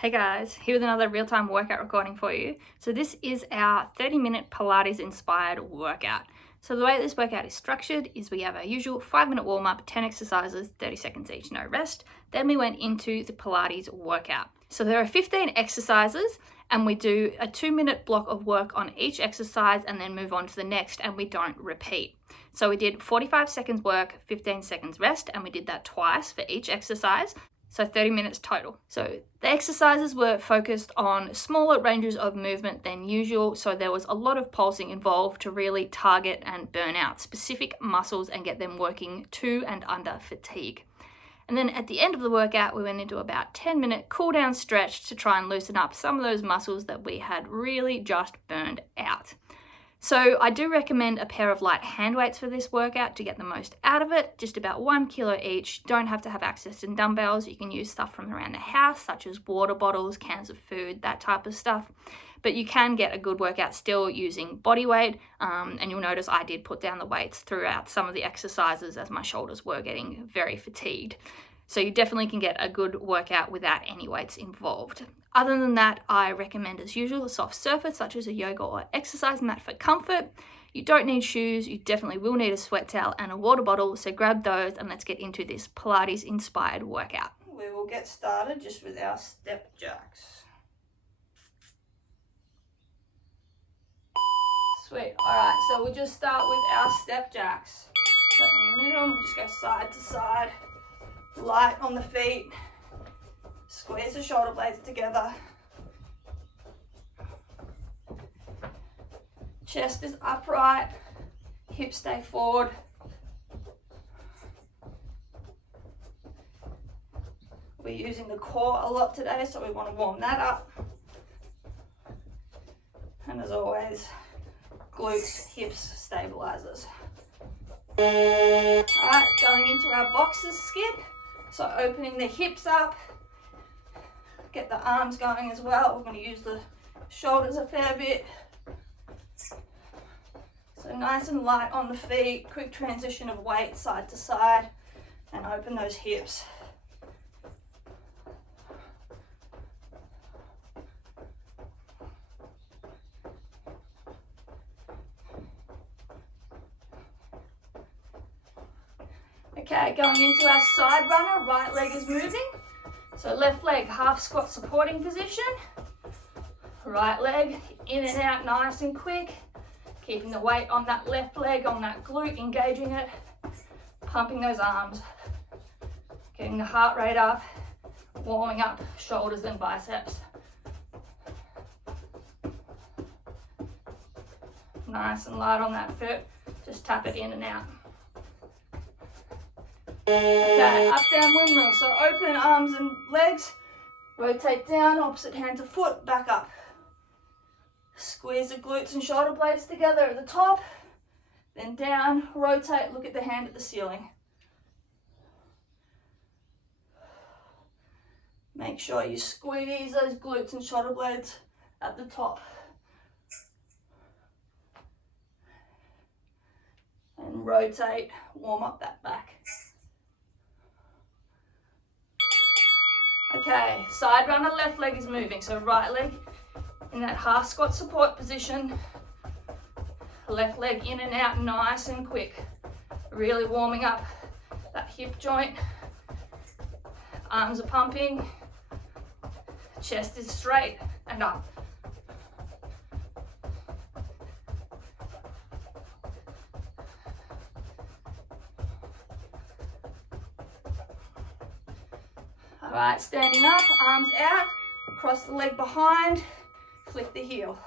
Hey guys, here with another real-time workout recording for you. So this is our 30-minute Pilates inspired workout. So the way this workout is structured is we have our usual 5-minute warm-up, 10 exercises, 30 seconds each, no rest. Then we went into the Pilates workout. So there are 15 exercises and we do a 2-minute block of work on each exercise and then move on to the next, and we don't repeat. So we did 45 seconds work, 15 seconds rest, and we did that twice for each exercise. So 30 minutes total. So the exercises were focused on smaller ranges of movement than usual. So there was a lot of pulsing involved to really target and burn out specific muscles and get them working to and under fatigue. And then at the end of the workout, we went into about 10-minute cool down stretch to try and loosen up some of those muscles that we had really just burned out. So I do recommend a pair of light hand weights for this workout to get the most out of it, just about 1 kilo each. Don't have to have access to dumbbells. You can use stuff from around the house, such as water bottles, cans of food, that type of stuff. But you can get a good workout still using body weight. And you'll notice I did put down the weights throughout some of the exercises as my shoulders were getting very fatigued. So you definitely can get a good workout without any weights involved. Other than that, I recommend as usual a soft surface such as a yoga or exercise mat for comfort. You don't need shoes, you definitely will need a sweat towel and a water bottle, so grab those and let's get into this Pilates inspired workout. We will get started just with our step jacks. Sweet, alright, so we'll just start with our step jacks. So in the middle, we'll just go side to side, light on the feet. Squeeze the shoulder blades together. Chest is upright, hips stay forward. We're using the core a lot today, so we want to warm that up. And as always, glutes, hips, stabilizers. Alright, going into our boxer skip. So opening the hips up. Get the arms going as well. We're going to use the shoulders a fair bit. So nice and light on the feet, quick transition of weight side to side, and open those hips. Okay, going into our side runner, right leg is moving. So left leg, half squat supporting position. Right leg, in and out nice and quick. Keeping the weight on that left leg, on that glute, engaging it. Pumping those arms. Getting the heart rate up. Warming up shoulders and biceps. Nice and light on that foot. Just tap it in and out. Okay, up, down, windmill. So open arms and legs, rotate down, opposite hand to foot, back up. Squeeze the glutes and shoulder blades together at the top, then down, rotate, look at the hand at the ceiling. Make sure you squeeze those glutes and shoulder blades at the top. And rotate, warm up that back. Okay, side runner, left leg is moving. So right leg in that half squat support position. Left leg in and out, nice and quick. Really warming up that hip joint. Arms are pumping. Chest is straight and up. All right, standing up, arms out, cross the leg behind, flick the heel.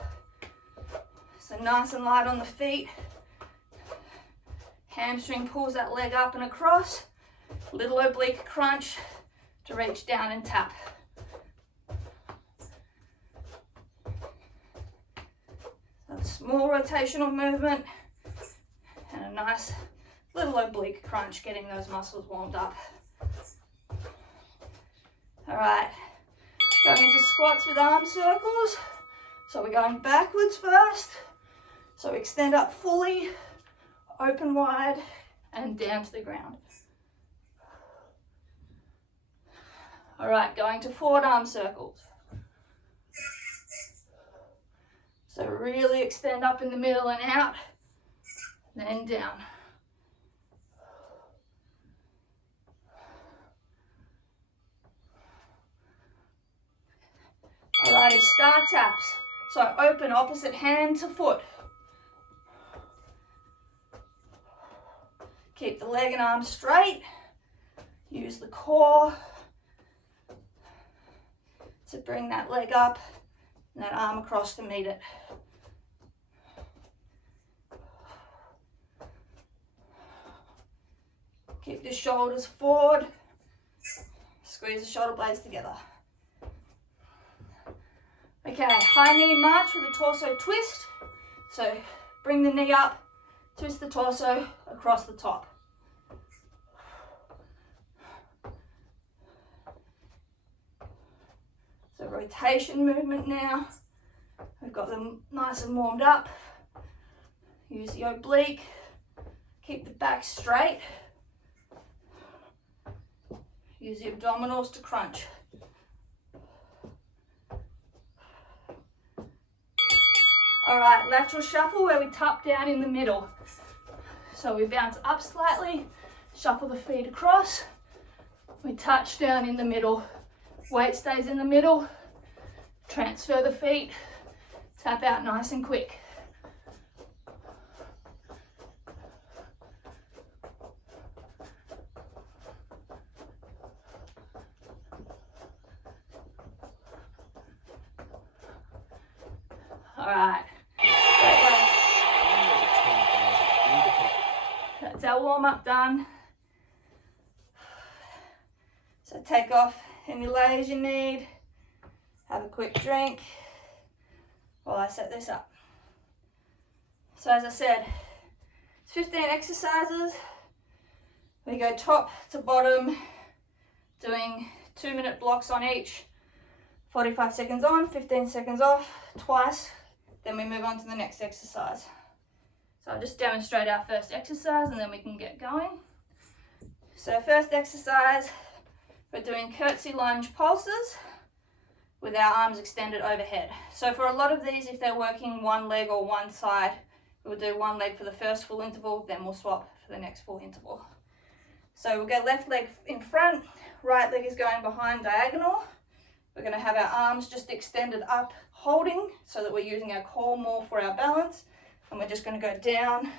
So nice and light on the feet. Hamstring pulls that leg up and across. Little oblique crunch to reach down and tap. So a small rotational movement and a nice little oblique crunch, getting those muscles warmed up. All right, going into squats with arm circles. So we're going backwards first. So extend up fully, open wide, and down to the ground. All right, going to forward arm circles. So really extend up in the middle and out, then down. Alrighty, star taps. So open opposite hand to foot. Keep the leg and arm straight. Use the core to bring that leg up and that arm across to meet it. Keep the shoulders forward. Squeeze the shoulder blades together. Okay, high knee march with a torso twist. So bring the knee up, twist the torso across the top. So rotation movement now. We've got them nice and warmed up. Use the oblique. Keep the back straight. Use the abdominals to crunch. All right, lateral shuffle where we tap down in the middle. So we bounce up slightly, shuffle the feet across. We touch down in the middle. Weight stays in the middle. Transfer the feet. Tap out nice and quick. All right. That's our warm-up done. So take off any layers you need. Have a quick drink while I set this up. So as I said, it's 15 exercises. We go top to bottom, doing 2-minute blocks on each. 45 seconds on, 15 seconds off, twice. Then we move on to the next exercise. So I'll just demonstrate our first exercise and then we can get going. So first exercise, we're doing curtsy lunge pulses with our arms extended overhead. So for a lot of these, if they're working one leg or one side, we'll do one leg for the first full interval, then we'll swap for the next full interval. So we'll go left leg in front, right leg is going behind diagonal. We're going to have our arms just extended up, holding, so that we're using our core more for our balance. And we're just going to go down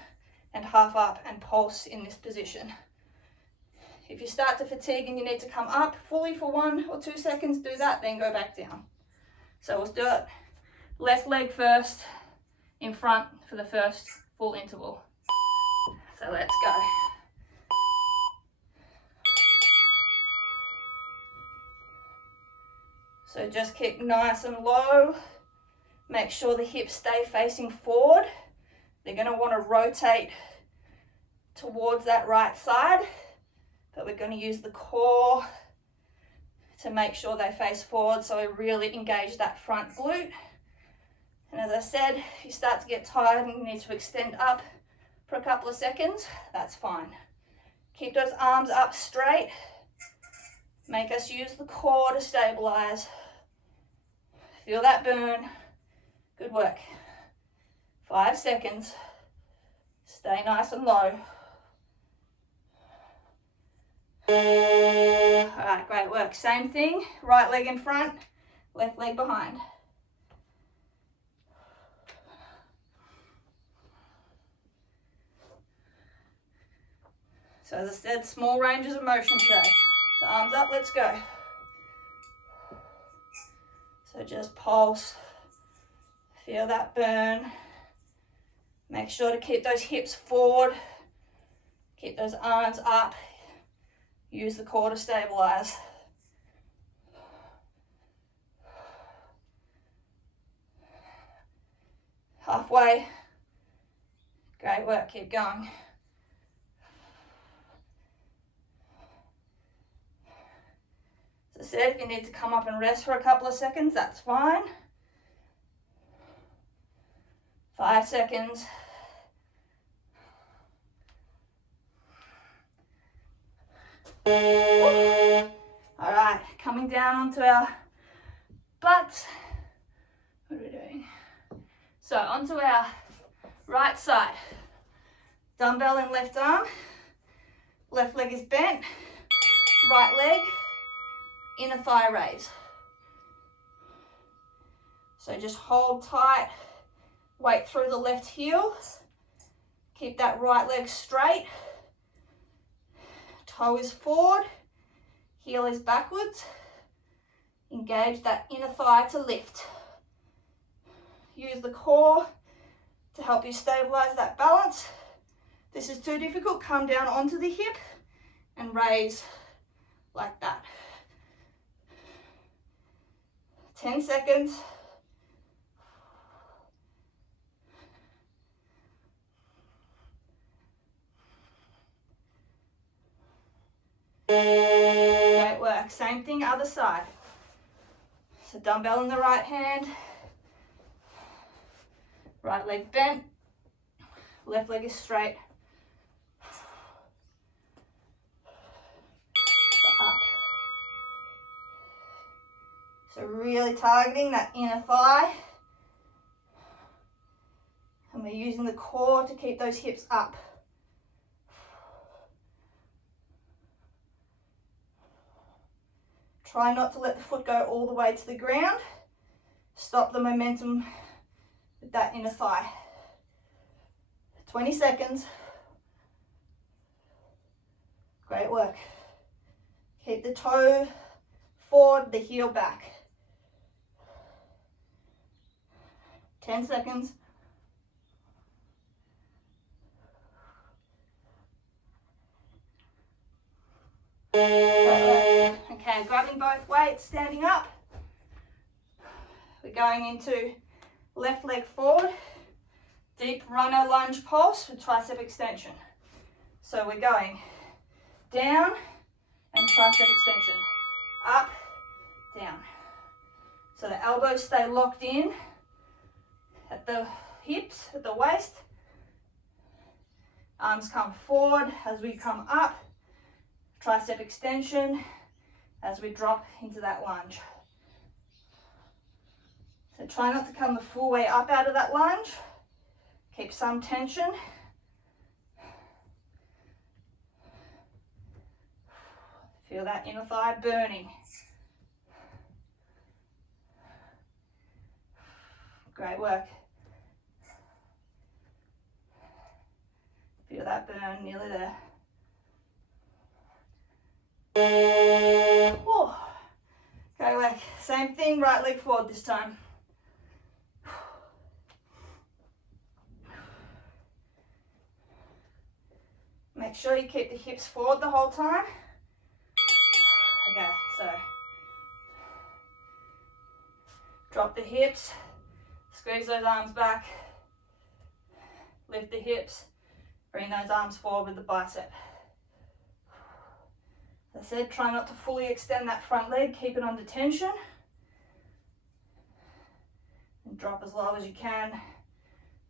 and half up and pulse in this position. If you start to fatigue and you need to come up fully for 1 or 2 seconds, do that, then go back down. So we'll do it left leg first, in front for the first full interval. So let's go. So just keep nice and low. Make sure the hips stay facing forward. They're going to want to rotate towards that right side, but we're going to use the core to make sure they face forward, so we really engage that front glute. And as I said, if you start to get tired and you need to extend up for a couple of seconds, that's fine. Keep those arms up straight. Make us use the core to stabilize. Feel that burn. Good work. 5 seconds. Stay nice and low. All right, great work. Same thing, right leg in front, left leg behind. So as I said, small ranges of motion today. So arms up, let's go. So just pulse, feel that burn. Make sure to keep those hips forward, keep those arms up. Use the core to stabilize. Halfway. Great work, keep going. As I said, if you need to come up and rest for a couple of seconds, that's fine. 5 seconds. All right, coming down onto our butts. What are we doing? So onto our right side. Dumbbell in left arm, left leg is bent, right leg, inner thigh raise. So just hold tight, weight through the left heel, keep that right leg straight, toe is forward, heel is backwards, engage that inner thigh to lift. Use the core to help you stabilize that balance. This is too difficult, come down onto the hip and raise like that. 10 seconds. Great work. Same thing, other side. So dumbbell in the right hand, right leg bent, left leg is straight. So up. So really targeting that inner thigh. And we're using the core to keep those hips up. Try not to let the foot go all the way to the ground. Stop the momentum with that inner thigh. 20 seconds. Great work. Keep the toe forward, the heel back. 10 seconds. Okay, grabbing both weights, standing up. We're going into left leg forward, deep runner lunge pulse with tricep extension. So we're going down and tricep extension, up, down. So the elbows stay locked in at the hips, at the waist. Arms come forward as we come up. Tricep extension as we drop into that lunge. So try not to come the full way up out of that lunge. Keep some tension. Feel that inner thigh burning. Great work. Feel that burn, nearly there. Whew. Great work. Same thing, right leg forward this time. Make sure you keep the hips forward the whole time. Okay, so drop the hips, squeeze those arms back, lift the hips, bring those arms forward with the bicep. As I said, try not to fully extend that front leg, keep it under tension. And drop as low as you can,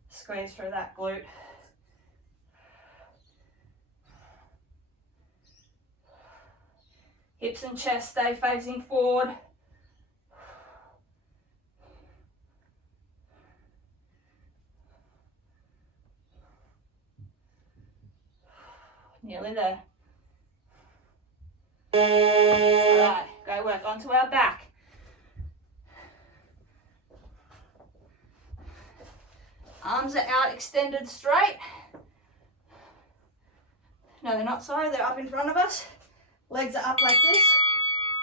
squeeze through that glute. Hips and chest stay facing forward. Nearly there. Alright, great work. Onto our back. Arms are out, extended straight. No, they're not, sorry, they're up in front of us. Legs are up like this.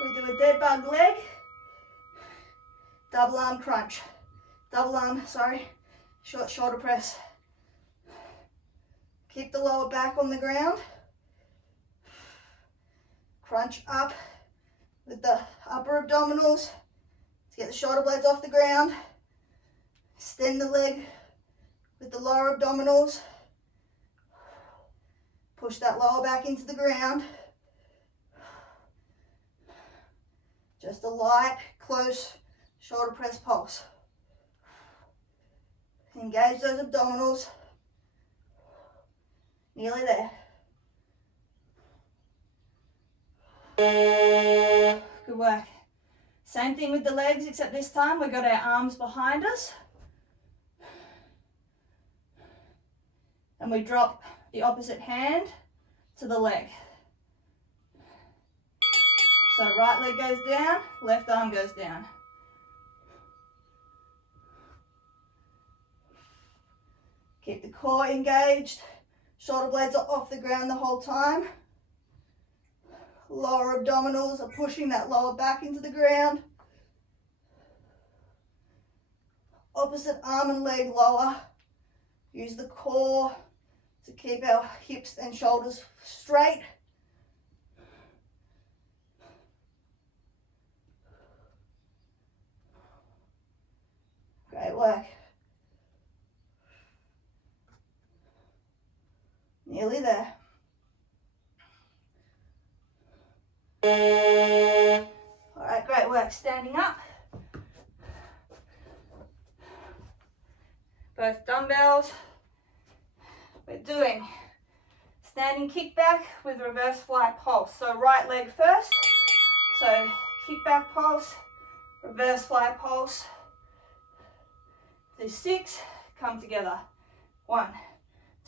We do a dead bug leg. Double arm crunch. Double arm, sorry, short shoulder press. Keep the lower back on the ground. Crunch up with the upper abdominals to get the shoulder blades off the ground. Extend the leg with the lower abdominals. Push that lower back into the ground. Just a light, close shoulder press pulse. Engage those abdominals. Nearly there. Good work. Same thing with the legs, except this time we've got our arms behind us. and we drop the opposite hand to the leg. So right leg goes down, left arm goes down. Keep the core engaged, shoulder blades are off the ground the whole time. Lower abdominals are pushing that lower back into the ground. Opposite arm and leg lower. Use the core to keep our hips and shoulders straight. Great work. Nearly there. All right, great work. Standing up. Both dumbbells. We're doing standing kickback with reverse fly pulse. So right leg first. So kickback pulse, reverse fly pulse. Do 6, come together. 1,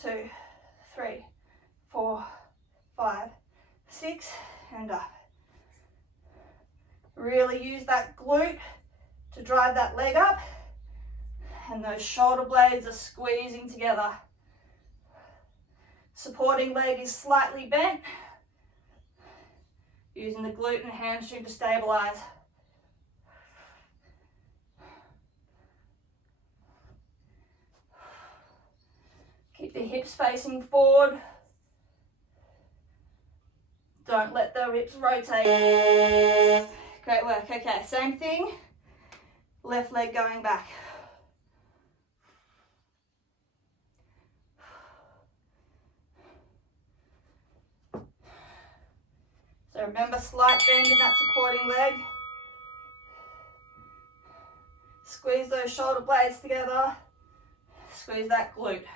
2, 3, 4, 5, 6, and up. Really use that glute to drive that leg up, and those shoulder blades are squeezing together. Supporting leg is slightly bent, using the glute and hamstring to stabilize. Keep the hips facing forward. Don't let the hips rotate. Great work. Okay, same thing. Left leg going back. So remember, slight bend in that supporting leg. Squeeze those shoulder blades together. Squeeze that glute.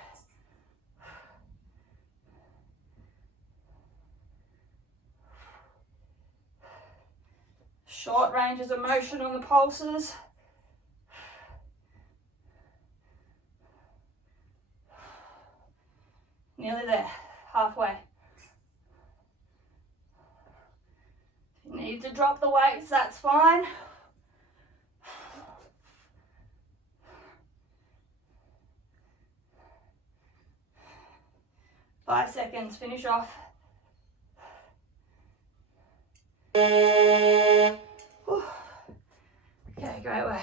Short ranges of motion on the pulses. Nearly there, halfway. If you need to drop the weights, that's fine. Five seconds, finish off. Okay, great work.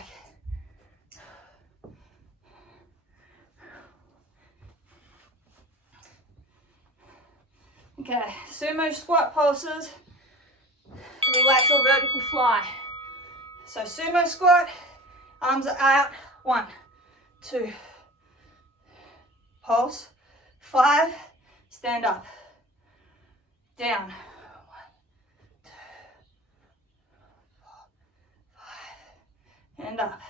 Okay, sumo squat pulses, the lateral vertical fly. So sumo squat, arms are out, 1, 2, pulse, 5, stand up, down, 1, 2, 4, 5, and up.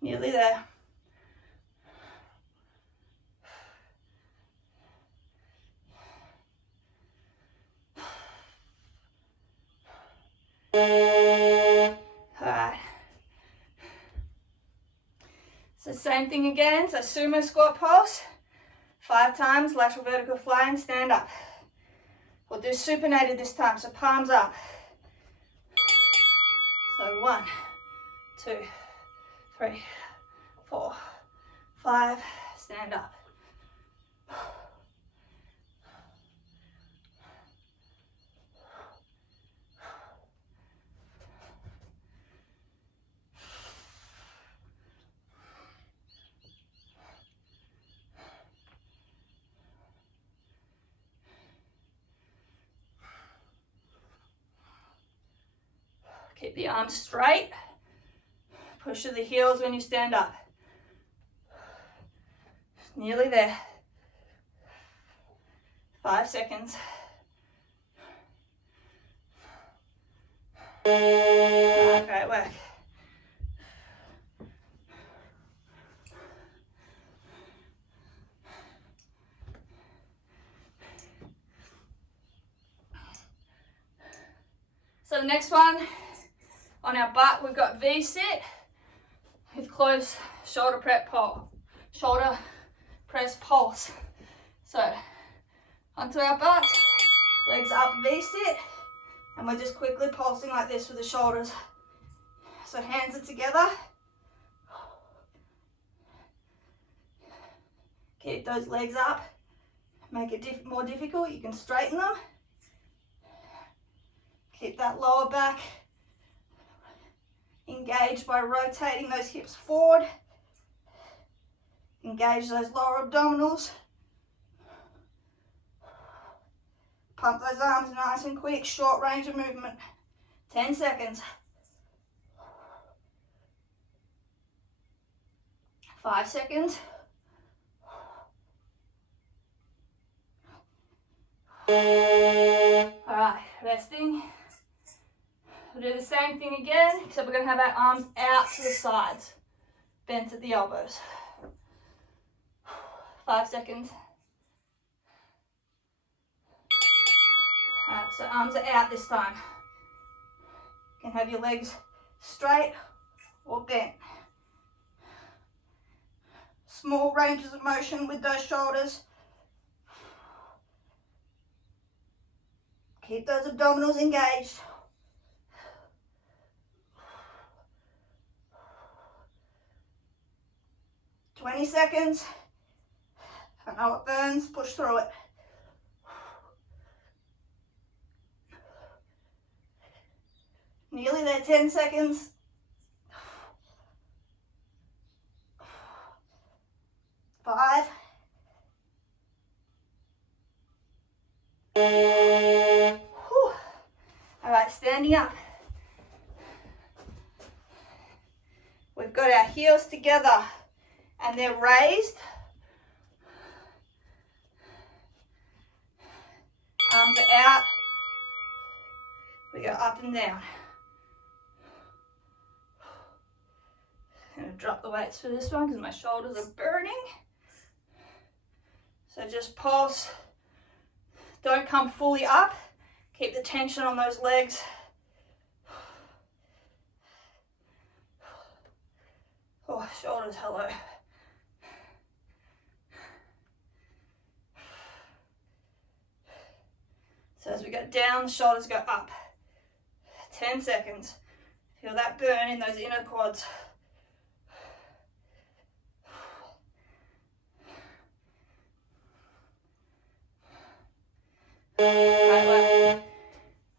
Nearly there. Alright. So same thing again. So sumo squat pulse. 5 times, lateral vertical fly and stand up. We'll do supinated this time, so palms up. So 1, 2, 3, 4, 5, stand up. Keep the arms straight. Push to the heels when you stand up. Nearly there. 5 seconds. Great work. So the next one, on our butt, we've got V-sit with close shoulder press pulse. So onto our butt, legs up, V-sit, and we're just quickly pulsing like this with the shoulders. So hands are together. Keep those legs up. Make it more difficult, you can straighten them. Keep that lower back engaged by rotating those hips forward. Engage those lower abdominals. Pump those arms nice and quick, short range of movement. 10 seconds. 5 seconds. Alright, resting. We'll do the same thing again, except we're going to have our arms out to the sides, bent at the elbows. 5 seconds. Alright, so arms are out this time. You can have your legs straight or bent. Small ranges of motion with those shoulders. Keep those abdominals engaged. "20 seconds. I know it burns, push through it. Nearly there, 10 seconds. 5. All right, standing up. We've got our heels together and they're raised. Arms are out. We go up and down. I'm going to drop the weights for this one because my shoulders are burning. So just pulse. Don't come fully up. Keep the tension on those legs. Oh, shoulders, hello. So as we go down, the shoulders go up. 10 seconds. Feel that burn in those inner quads.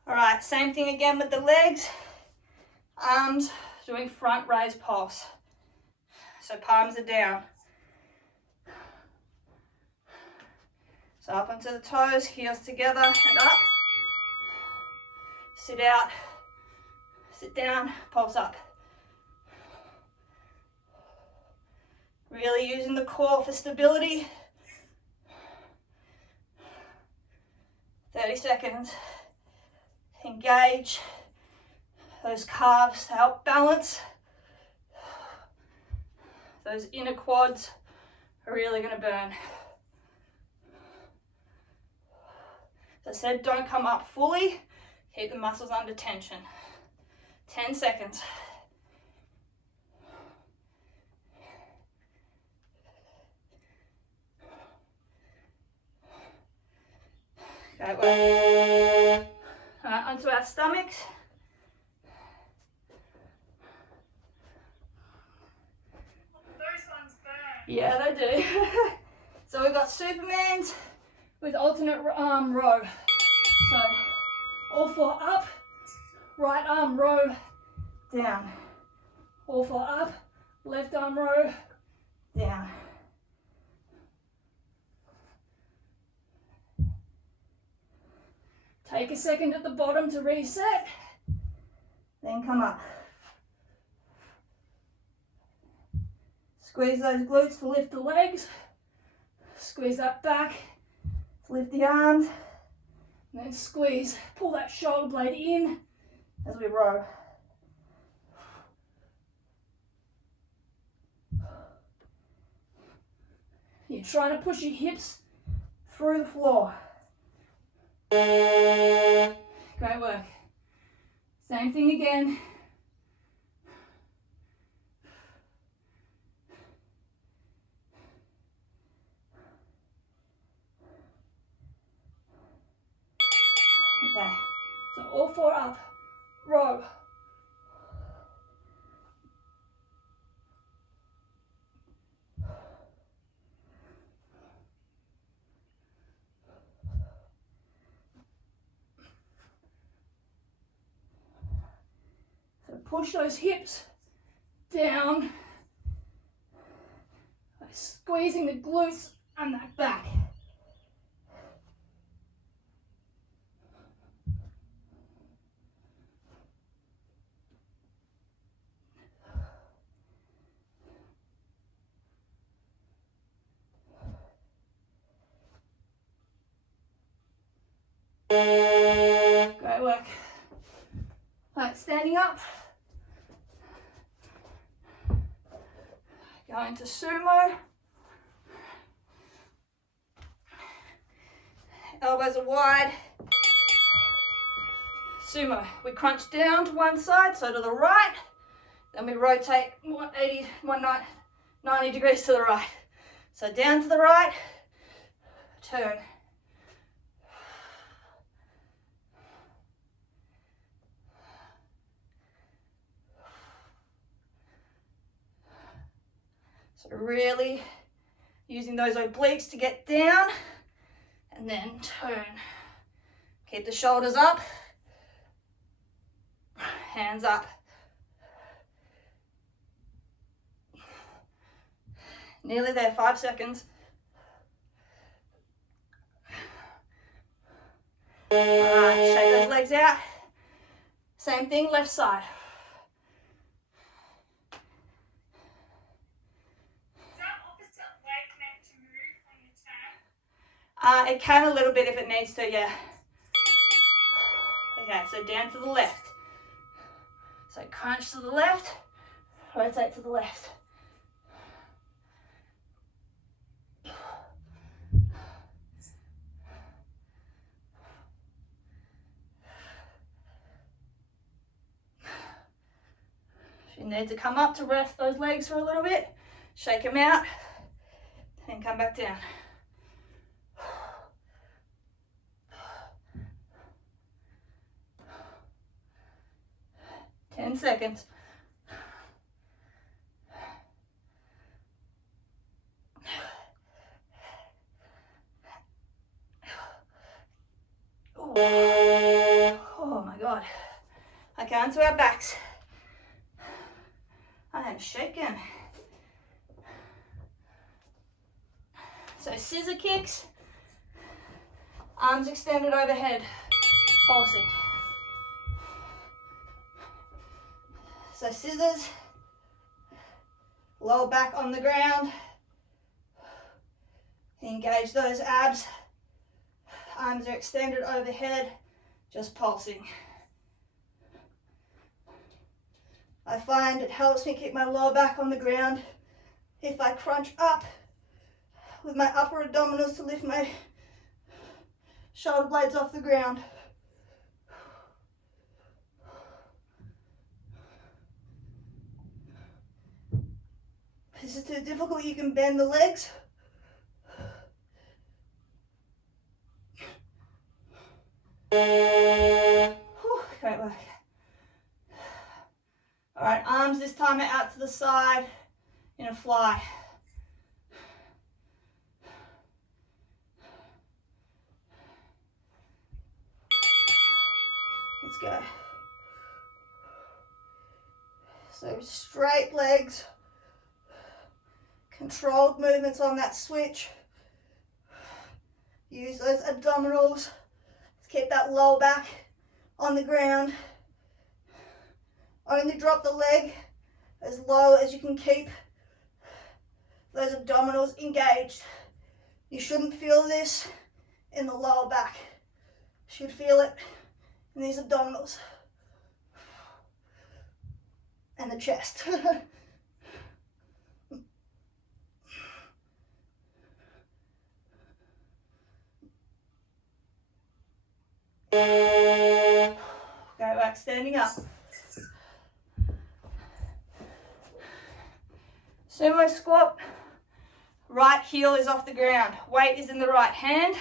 All right, same thing again with the legs. Arms, doing front raise pulse. So palms are down. So up onto the toes, heels together and up. Sit out, sit down, pulse up. Really using the core for stability. 30 seconds. Engage those calves to help balance. Those inner quads are really going to burn. As I said, don't come up fully. Keep the muscles under tension. 10 seconds. Great work. Onto our stomachs. Those ones burn. Yeah, they do. So we've got Supermans with alternate arm row. So all four up, right arm row, down. All four up, left arm row, down. Take a second at the bottom to reset, then come up. Squeeze those glutes to lift the legs. Squeeze that back to lift the arms. And then squeeze, pull that shoulder blade in as we row. You're trying to push your hips through the floor. Great work. Same thing again. Okay, so all 4 up, row. So push those hips down by squeezing the glutes and that back. Great work. Right, standing up. Going to sumo. Elbows are wide. Sumo. We crunch down to one side, so to the right. Then we rotate 90 degrees to the right. So down to the right, turn. So really using those obliques to get down and then turn. Keep the shoulders up, hands up. Nearly there, 5 seconds. Alright, shake those legs out. Same thing, left side. It can a little bit if it needs to, yeah. Okay, so down to the left. So crunch to the left, rotate to the left. If you need to come up to rest those legs for a little bit, shake them out, and come back down. 10 seconds. Oh my God. Okay, onto our backs. I am shaking. So scissor kicks, arms extended overhead, pulsing. So scissors, lower back on the ground, engage those abs, arms are extended overhead, just pulsing. I find it helps me keep my lower back on the ground if I crunch up with my upper abdominals to lift my shoulder blades off the ground. If this is too difficult, you can bend the legs. Whew, great work. All right, arms this time are out to the side in a fly. Let's go. So straight legs, controlled movements on that switch. Use those abdominals to keep that lower back on the ground. Only drop the leg as low as you can keep those abdominals engaged. You shouldn't feel this in the lower back. You should feel it in these abdominals and the chest. Great work. work standing up. Sumo squat, right heel is off the ground, weight is in the right hand.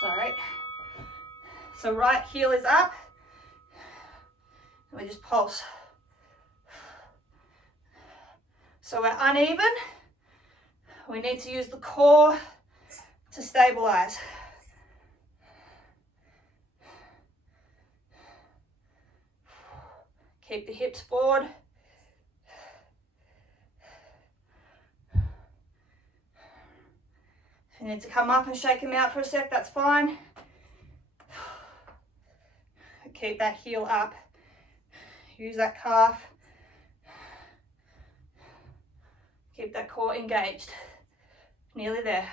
Sorry. So right heel is up, and we just pulse. So we're uneven, we need to use the core to stabilize. Keep the hips forward. If you need to come up and shake them out for a sec, that's fine. Keep that heel up. Use that calf. Keep that core engaged. Nearly there.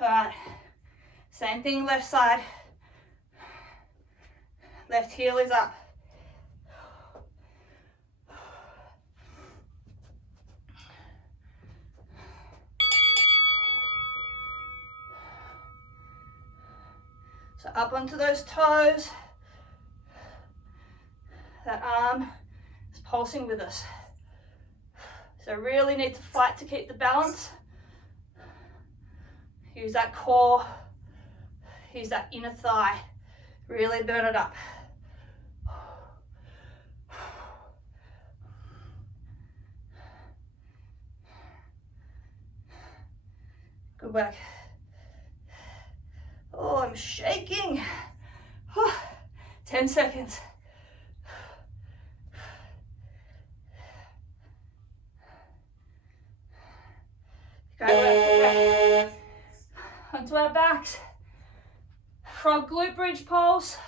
All right. Same thing, left side. Left heel is up. So up onto those toes. That arm is pulsing with us. So really need to fight to keep the balance. Use that core. Use that inner thigh. Really burn it up. Good work. Oh, I'm shaking. 10 seconds. Great work. Onto our backs. Frog glute bridge pulse.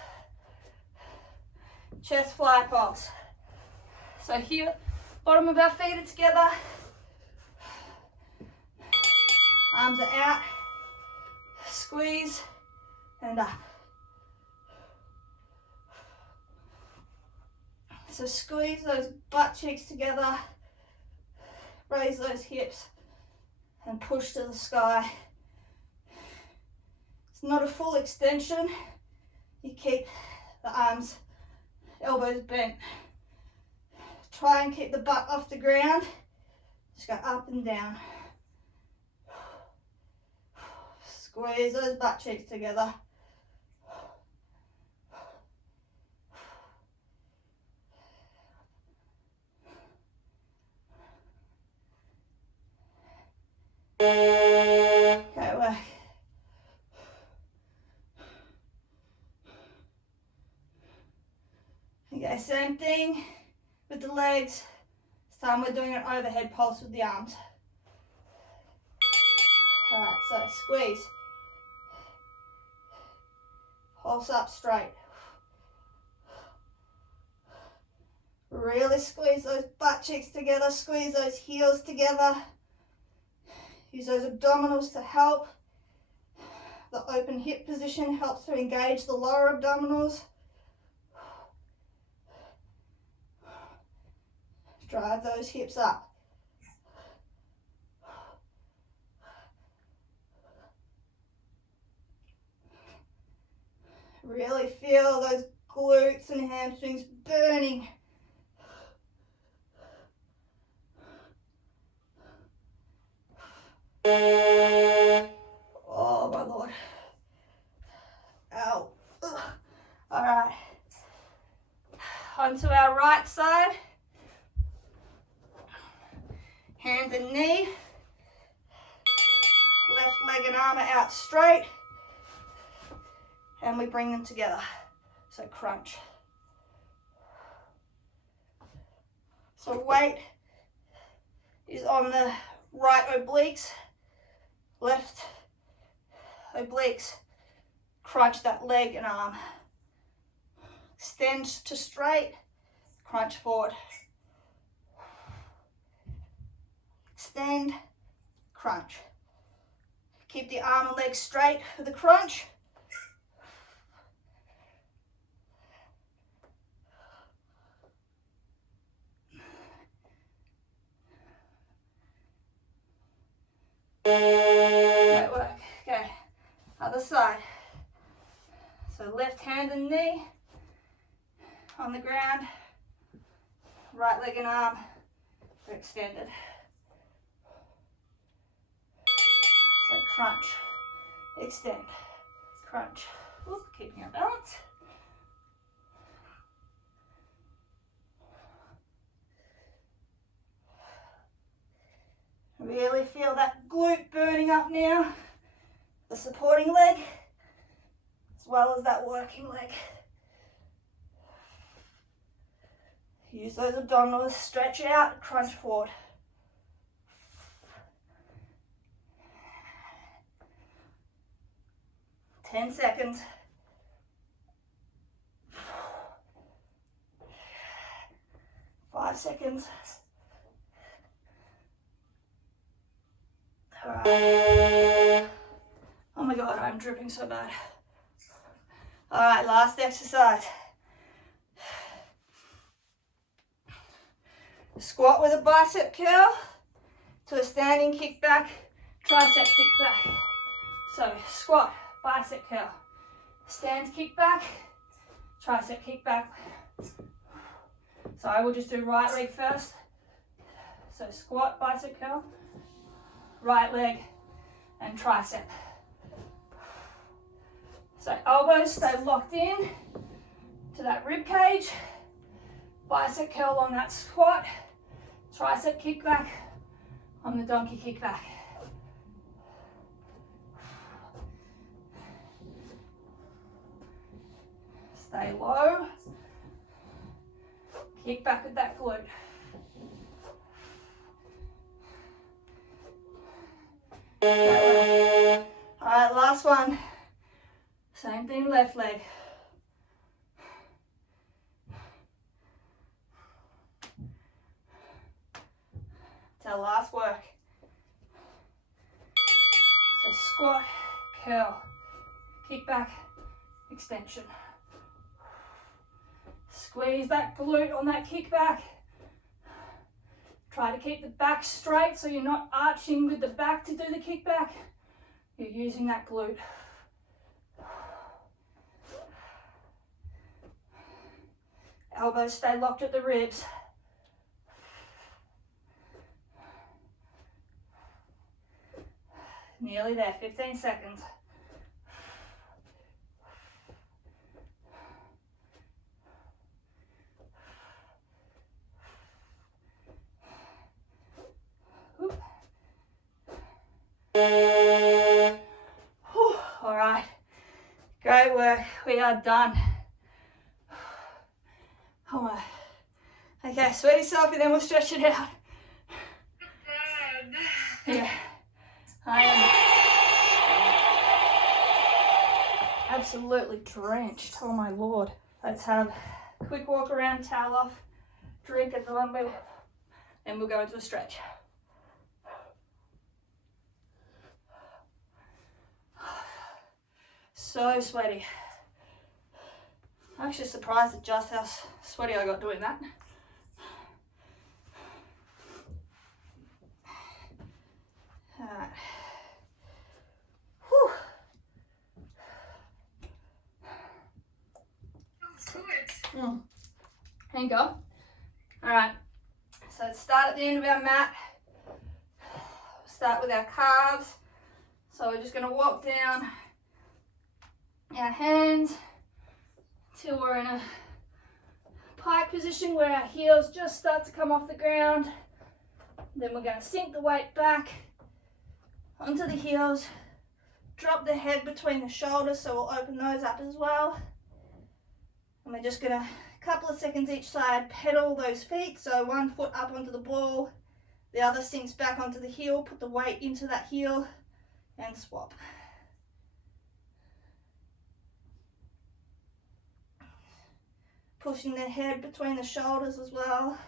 Chest fly pulse. So here, bottom of our feet are together. Arms are out. Squeeze and up. So squeeze those butt cheeks together. Raise those hips and push to the sky. It's not a full extension. You keep the arms, elbows bent. Try and keep the butt off the ground. Just go up and down. Squeeze those butt cheeks together. Okay, work. Okay, same thing with the legs. This time we're doing an overhead pulse with the arms. Alright, so squeeze. Pulse up straight. Really squeeze those butt cheeks together, squeeze those heels together. Use those abdominals to help. The open hip position helps to engage the lower abdominals. Drive those hips up. Really feel those glutes and hamstrings burning. Oh my Lord. Ow. Ugh. All right. Onto our right side. Hands and knee. Left leg and arm are out straight. And we bring them together. So crunch. So weight is on the right obliques, left obliques. Crunch that leg and arm. Extend to straight, crunch forward. Extend, crunch. Keep the arm and leg straight for the crunch. Great work. Okay, Other side. So left hand and knee on the ground, right leg and arm are extended. So crunch, extend, crunch. Oop, keeping your balance. Really feel that glute burning up now, the supporting leg, as well as that working leg. Use those abdominals, stretch out, crunch forward. Ten seconds. 5 seconds. All right. Oh my God, I'm dripping so bad. All right, last exercise. Squat with a bicep curl to a standing kick back, tricep kick back. So squat, bicep curl, stand kick back, tricep kick back. So I will just do right leg first. So squat, bicep curl, right leg and tricep. So elbows stay locked in to that rib cage, bicep curl on that squat, tricep kick back on the donkey kick back. Stay low, kick back with that glute. All right, last one. Same thing, left leg. It's our last work. So squat, curl, kick back, extension. Squeeze that glute on that kick back. Try to keep the back straight so you're not arching with the back to do the kick back. You're using that glute. Elbows stay locked at the ribs. Nearly there, 15 seconds. All right, great work. We are done. Oh my. Okay, sweat yourself and then we'll stretch it out. Yeah, I am absolutely drenched. Oh my Lord. Let's have a quick walk around, towel off, drink at the lumber, and we'll go into a stretch. So sweaty. I'm actually surprised at just how sweaty I got doing that. Alright. Whew. There you go. Alright. So let's start at the end of our mat. Start with our calves. So we're just going to walk down our hands till we're in a pike position where our heels just start to come off the ground. Then we're going to sink the weight back onto the heels, drop the head between the shoulders, so we'll open those up as well. And we're just going to, a couple of seconds each side, pedal those feet. So one foot up onto the ball, the other sinks back onto the heel, put the weight into that heel and swap. Pushing the head between the shoulders as well.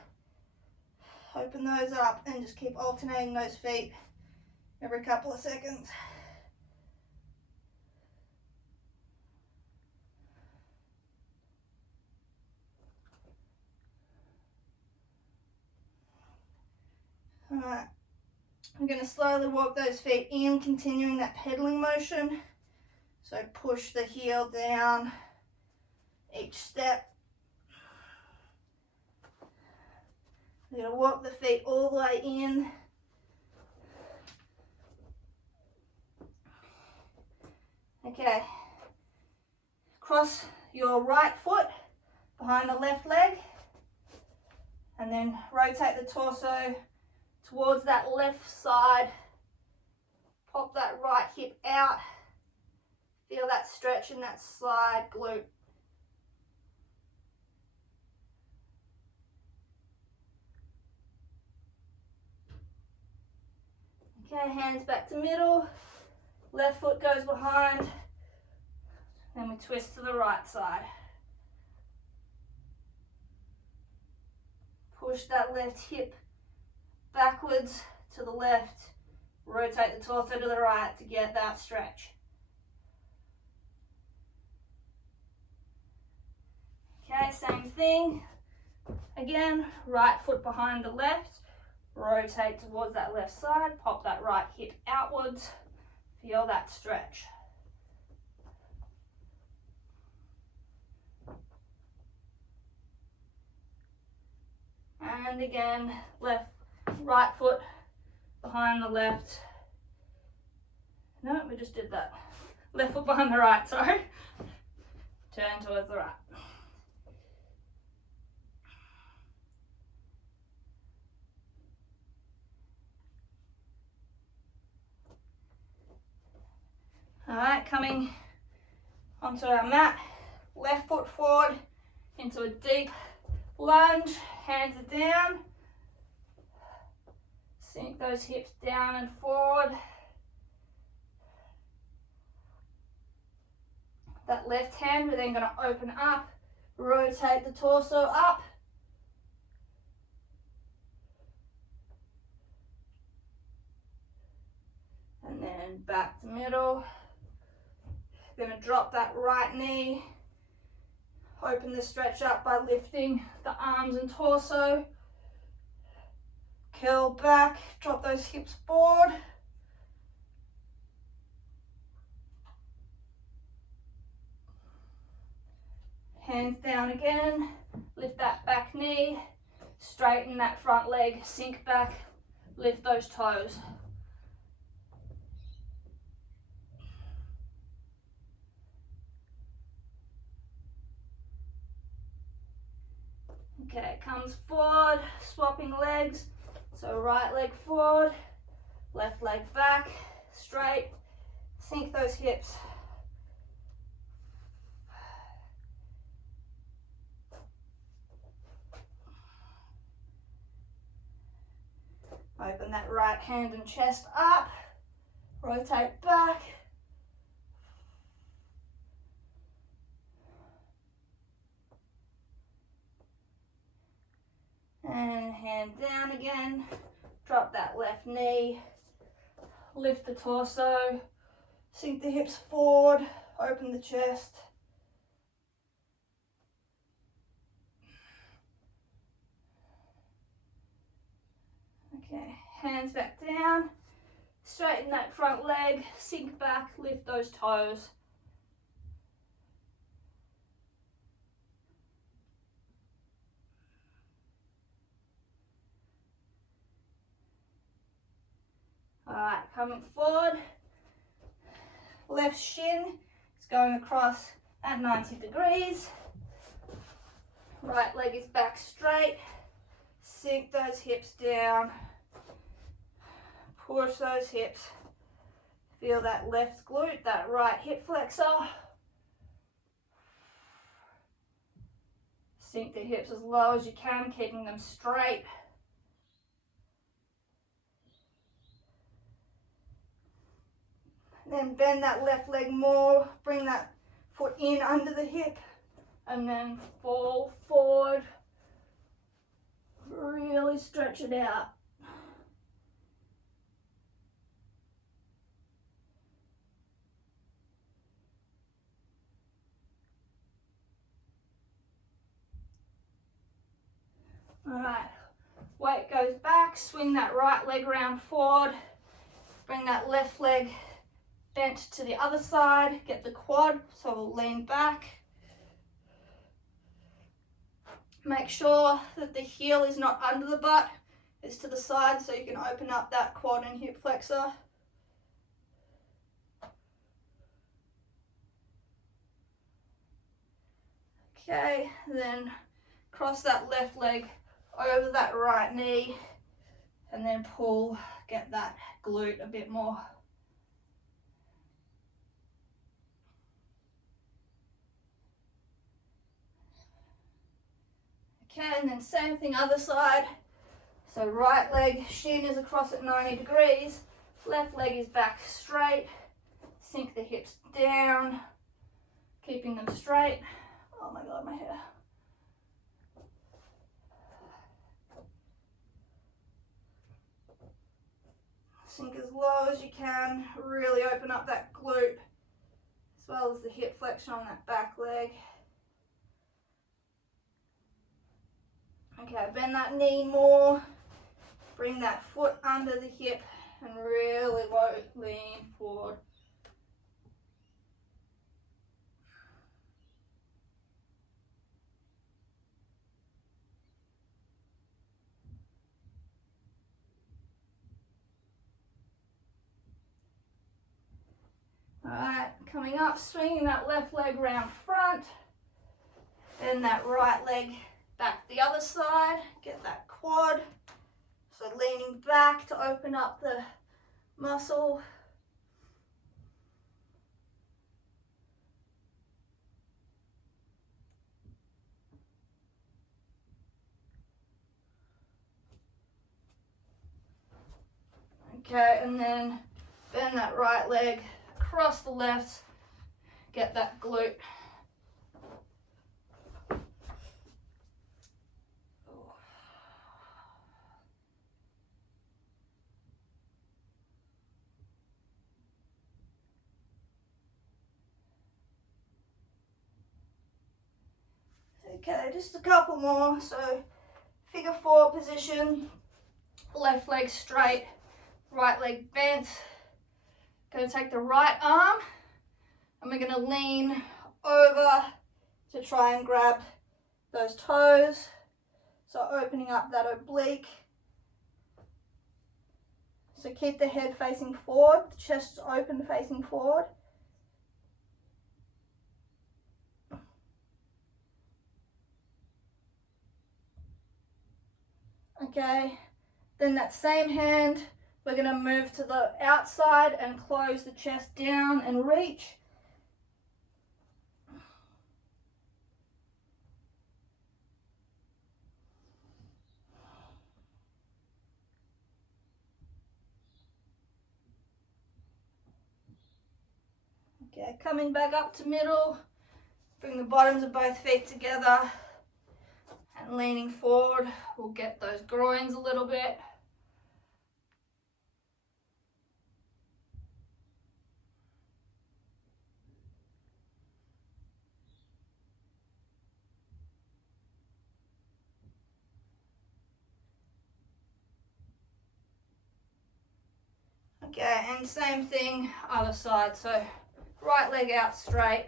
Open those up and just keep alternating those feet every couple of seconds. Alright, I'm going to slowly walk those feet in, continuing that pedaling motion. So push the heel down each step. You're going to walk the feet all the way in. Okay. Cross your right foot behind the left leg and then rotate the torso towards that left side. Pop that right hip out. Feel that stretch in that side glute. Okay, hands back to middle. Left foot goes behind. Then we twist to the right side. Push that left hip backwards to the left. Rotate the torso to the right to get that stretch. Okay, same thing. Again, right foot behind the left. Rotate towards that left side. Pop that right hip outwards. Feel that stretch. And again, right foot behind the left. No, we just did that. Left foot behind the right, sorry. Turn towards the right. All right, coming onto our mat. Left foot forward into a deep lunge. Hands are down. Sink those hips down and forward. That left hand, we're then going to open up, rotate the torso up. And then back to middle. Going to drop that right knee. Open the stretch up by lifting the arms and torso. Curl back, drop those hips forward. Hands down again. Lift that back knee. Straighten that front leg, sink back, lift those toes. Okay, comes forward, swapping legs. So right leg forward, left leg back, straight, sink those hips. Open that right hand and chest up, rotate back. And hand down again, drop that left knee, lift the torso, sink the hips forward, open the chest. Okay, hands back down, straighten that front leg, sink back, lift those toes. Alright, coming forward, left shin is going across at 90 degrees. Right leg is back straight, sink those hips down, push those hips, feel that left glute, that right hip flexor. Sink the hips as low as you can, keeping them straight. Then bend that left leg more, bring that foot in under the hip, and then fall forward. Really stretch it out. Alright, weight goes back, swing that right leg round forward, bring that left leg bent to the other side, get the quad, so we'll lean back. Make sure that the heel is not under the butt, it's to the side so you can open up that quad and hip flexor. Okay, then cross that left leg over that right knee and then pull, get that glute a bit more. Okay, and then same thing other side. So right leg, shin is across at 90 degrees, left leg is back straight, sink the hips down, keeping them straight. Oh my God, my hair. Sink as low as you can, really open up that glute, as well as the hip flexion on that back leg. Okay, bend that knee more, bring that foot under the hip and really low, lean forward. Alright, coming up, swinging that left leg round front, bend that right leg back the other side, get that quad, so leaning back to open up the muscle. Okay, and then bend that right leg across the left, get that glute. Okay, just a couple more. So figure 4 position, left leg straight, right leg bent. Going to take the right arm and we're going to lean over to try and grab those toes. So opening up that oblique. So keep the head facing forward, the chest open facing forward. Okay, then that same hand, we're going to move to the outside and close the chest down and reach. Okay, coming back up to middle, bring the bottoms of both feet together and leaning forward. We'll get those groins a little bit. Okay, and same thing, other side. So right leg out straight.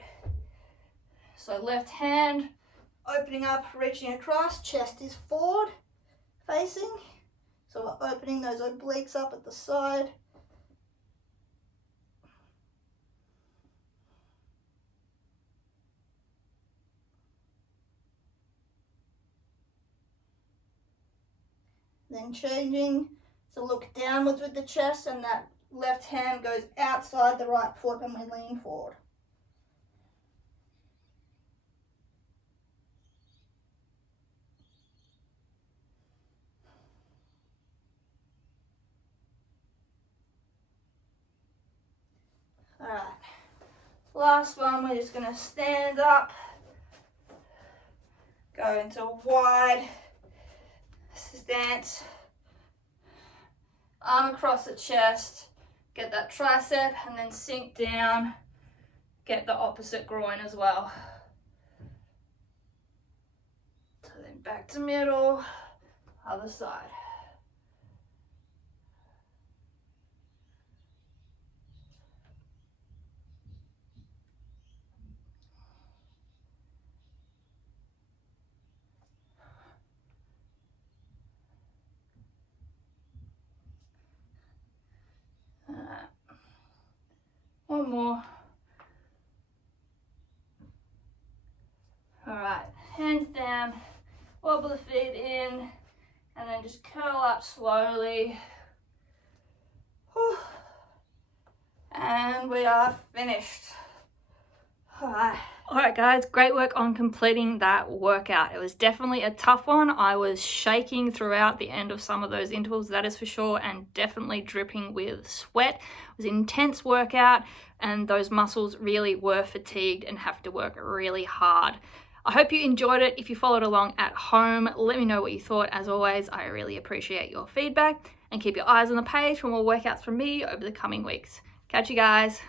So left hand opening up, reaching across, chest is forward facing. So we're opening those obliques up at the side. Then changing to look downwards with the chest, and that left hand goes outside the right foot and we lean forward. Alright, last one, we're just going to stand up, go into a wide stance, arm across the chest, get that tricep and then sink down, get the opposite groin as well. So then back to middle, other side. more. All right, hands down, wobble the feet in, and then just curl up slowly. Whew. And we are finished. All right guys, great work on completing that workout. It was definitely a tough one. I was shaking throughout the end of some of those intervals, that is for sure, and definitely dripping with sweat. It was an intense workout and those muscles really were fatigued and have to work really hard. I hope you enjoyed it. If you followed along at home, let me know what you thought. As always, I really appreciate your feedback, and keep your eyes on the page for more workouts from me over the coming weeks. Catch you guys.